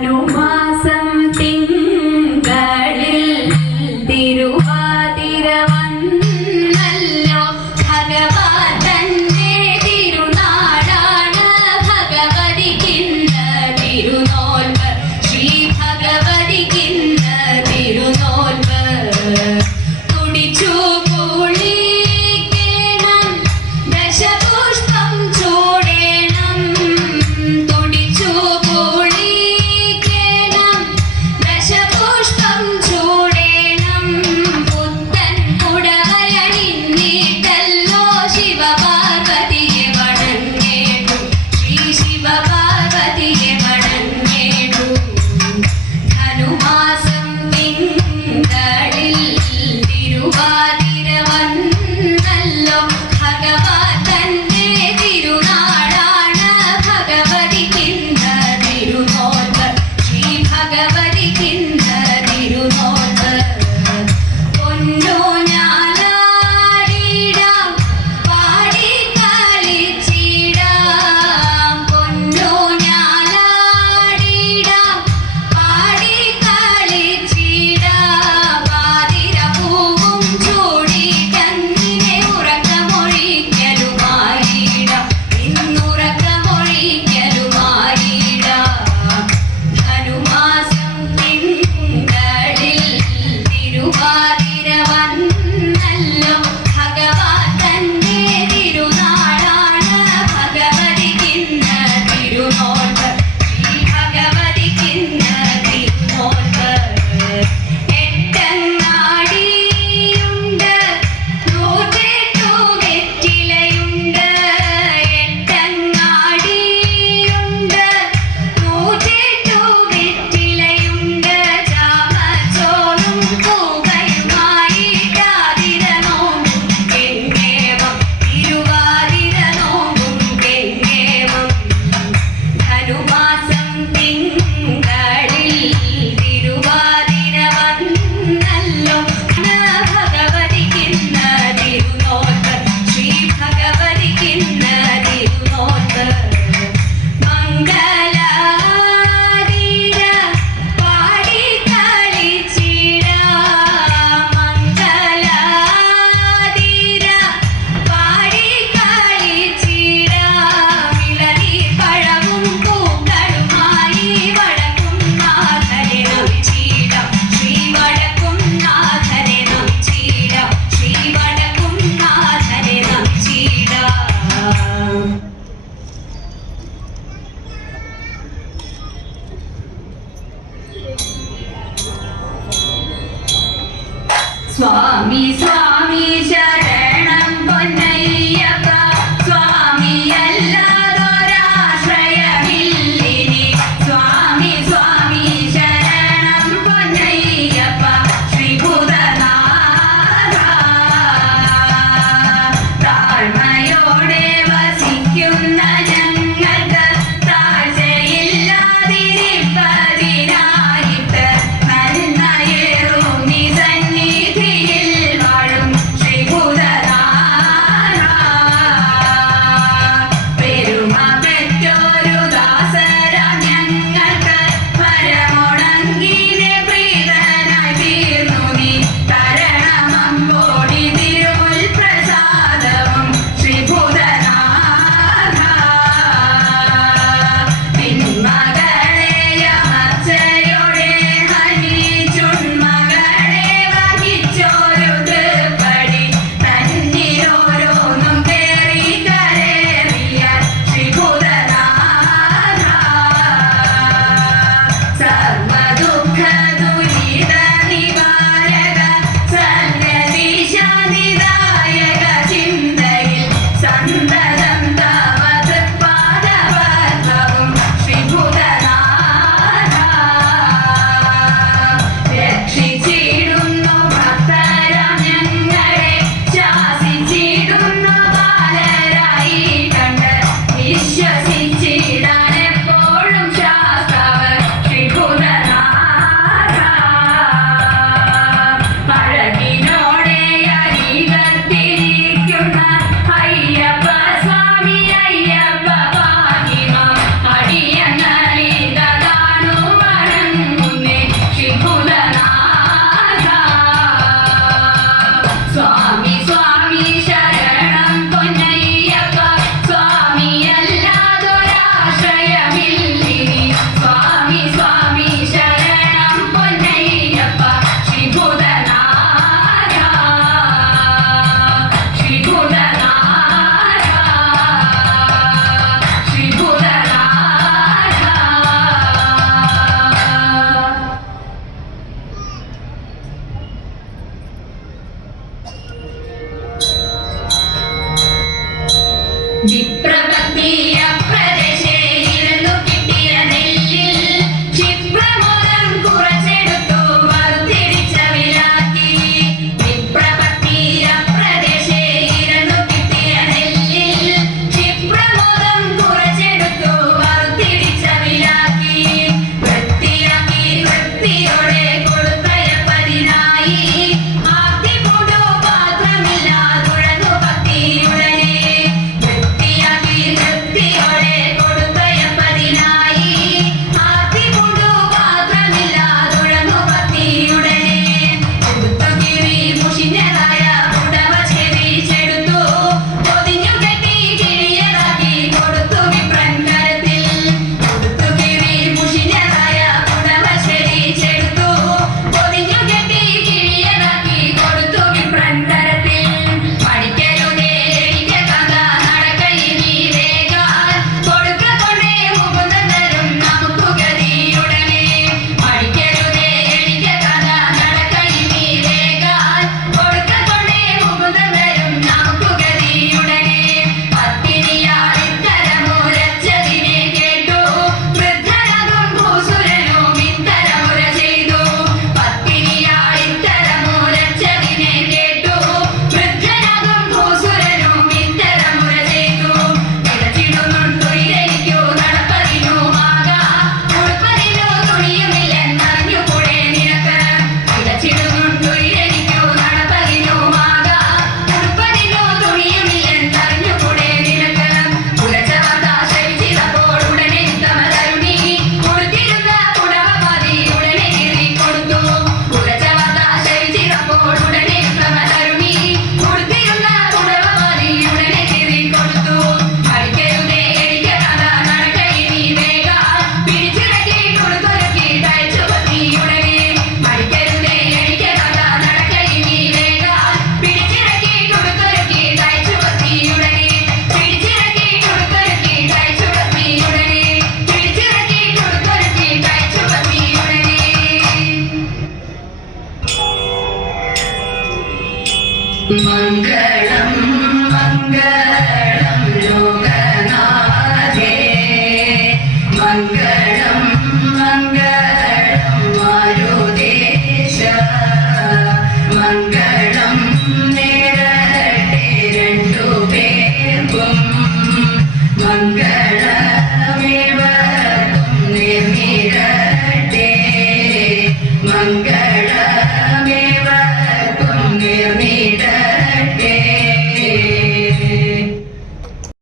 หนุมา 嗦咪嗦咪。